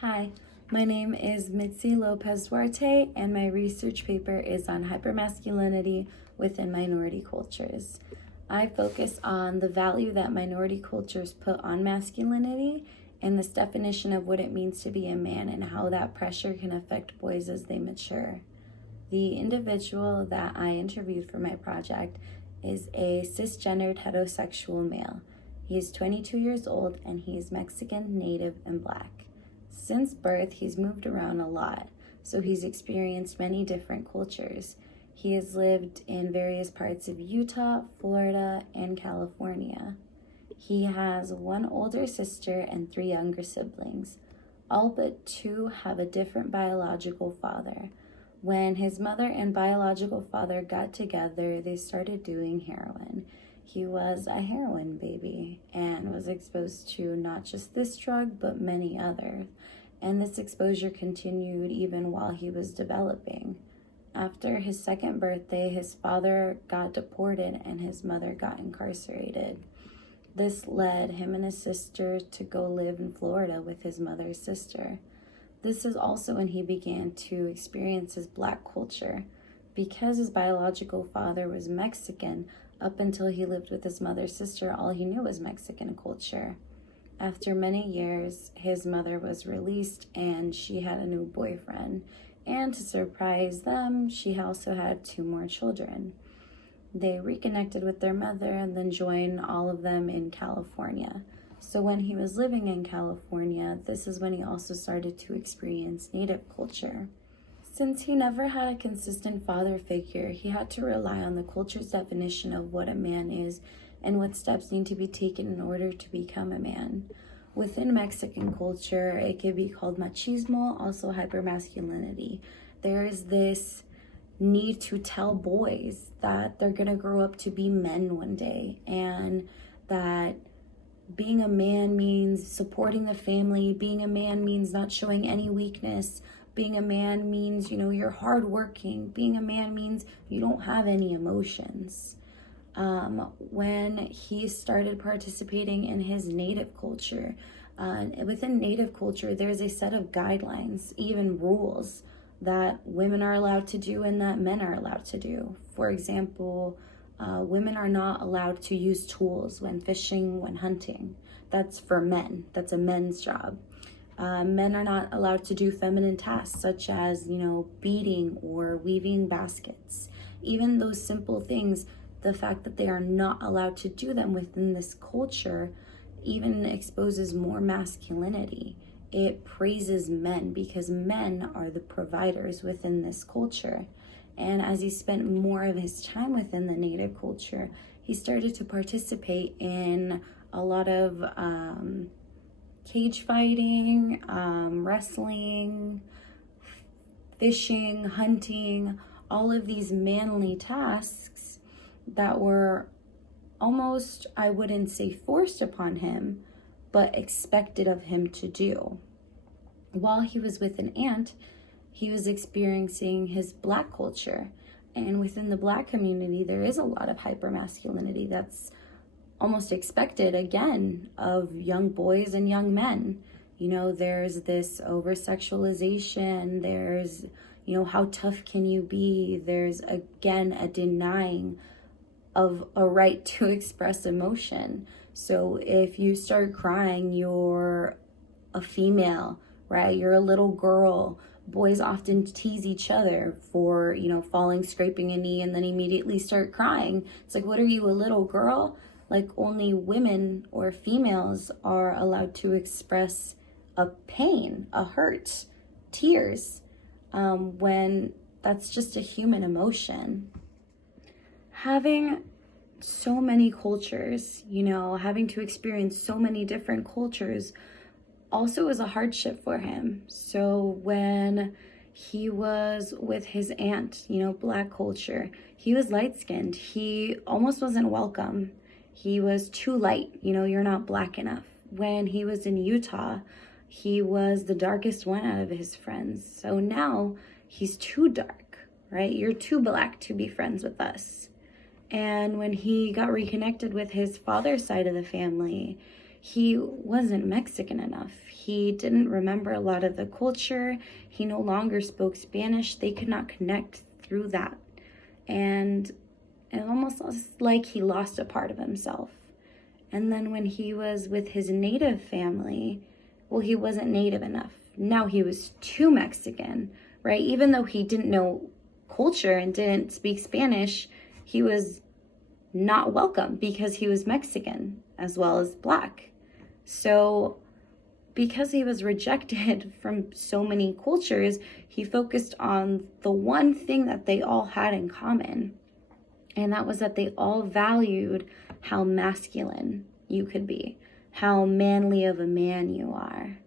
Hi, my name is Mitzi Lopez-Duarte, and my research paper is on hypermasculinity within minority cultures. I focus on the value that minority cultures put on masculinity and this definition of what it means to be a man and how that pressure can affect boys as they mature. The individual that I interviewed for my project is a cisgendered heterosexual male. He is 22 years old and he is Mexican, Native, and Black. Since birth, he's moved around a lot, so he's experienced many different cultures. He has lived in various parts of Utah, Florida, and California. He has one older sister and 3 younger siblings. All but 2 have a different biological father. When his mother and biological father got together, they started doing heroin. He was a heroin baby and was exposed to not just this drug, but many others. And this exposure continued even while he was developing. After his 2nd birthday, his father got deported and his mother got incarcerated. This led him and his sister to go live in Florida with his mother's sister. This is also when he began to experience his Black culture. Because his biological father was Mexican, up until he lived with his mother's sister, all he knew was Mexican culture. After many years, his mother was released and she had a new boyfriend. And to surprise them, she also had 2 more children. They reconnected with their mother and then joined all of them in California. So when he was living in California, this is when he also started to experience Native culture. Since he never had a consistent father figure, he had to rely on the culture's definition of what a man is and what steps need to be taken in order to become a man. Within Mexican culture, it could be called machismo, also hypermasculinity. There is this need to tell boys that they're gonna grow up to be men one day, and that being a man means supporting the family. Being a man means not showing any weakness. Being a man means, you're hardworking. Being a man means you don't have any emotions. When he started participating in his Native culture, within Native culture, there's a set of guidelines, even rules, that women are allowed to do and that men are allowed to do. For example, women are not allowed to use tools when fishing, when hunting. That's for men. That's a men's job. Men are not allowed to do feminine tasks such as, beading or weaving baskets. Even those simple things, the fact that they are not allowed to do them within this culture even exposes more masculinity. It praises men because men are the providers within this culture. And as he spent more of his time within the Native culture, he started to participate in a lot of cage fighting, wrestling, fishing, hunting, all of these manly tasks that were almost, I wouldn't say forced upon him, but expected of him to do. While he was with an aunt, he was experiencing his Black culture. And within the Black community, there is a lot of hypermasculinity that's almost expected, again, of young boys and young men. There's this over-sexualization. There's, how tough can you be? There's, again, a denying of a right to express emotion. So if you start crying, you're a female, right? You're a little girl. Boys often tease each other for, falling, scraping a knee, and then immediately start crying. It's like, what are you, a little girl? Like, only women or females are allowed to express a pain, a hurt, tears, when that's just a human emotion. Having so many cultures, having to experience so many different cultures also was a hardship for him. So when he was with his aunt, Black culture, he was light-skinned. He almost wasn't welcome. He was too light, you're not Black enough. When he was in Utah, he was the darkest one out of his friends. So now he's too dark, right? You're too Black to be friends with us. And when he got reconnected with his father's side of the family, he wasn't Mexican enough. He didn't remember a lot of the culture. He no longer spoke Spanish. They could not connect through that. And it almost was like he lost a part of himself. And then when he was with his native family, well, he wasn't native enough. Now he was too Mexican, right? Even though he didn't know culture and didn't speak Spanish, he was not welcome because he was Mexican as well as Black. So because he was rejected from so many cultures, he focused on the one thing that they all had in common. And that was that they all valued how masculine you could be, how manly of a man you are.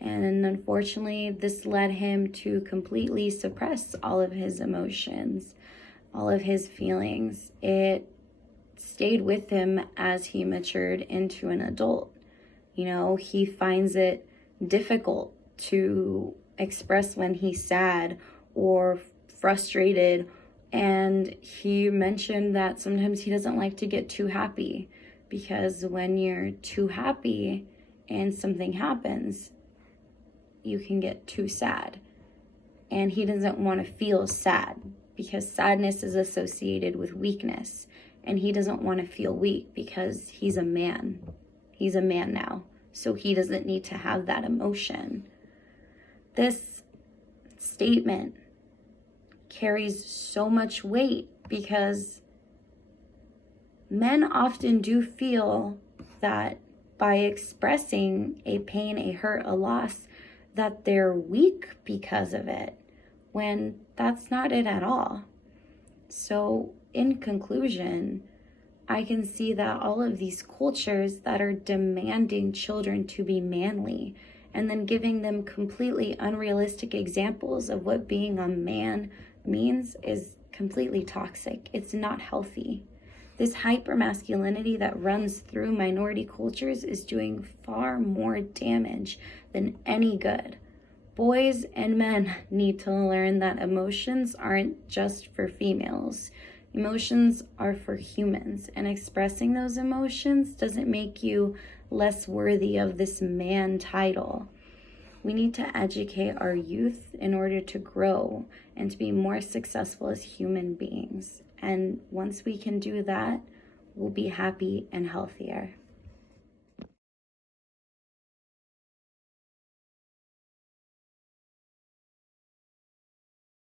And unfortunately, this led him to completely suppress all of his emotions, all of his feelings. It stayed with him as he matured into an adult. You know, he finds it difficult to express when he's sad or frustrated. And he mentioned that sometimes he doesn't like to get too happy, because when you're too happy and something happens, you can get too sad. And he doesn't want to feel sad because sadness is associated with weakness. And he doesn't want to feel weak because he's a man. He's a man now. So he doesn't need to have that emotion. This statement carries so much weight because men often do feel that by expressing a pain, a hurt, a loss, that they're weak because of it, when that's not it at all. So in conclusion, I can see that all of these cultures that are demanding children to be manly and then giving them completely unrealistic examples of what being a man means is completely toxic. It's not healthy. This hypermasculinity that runs through minority cultures is doing far more damage than any good. Boys and men need to learn that emotions aren't just for females. Emotions are for humans, and expressing those emotions doesn't make you less worthy of this man title. We need to educate our youth in order to grow and to be more successful as human beings. And once we can do that, we'll be happy and healthier.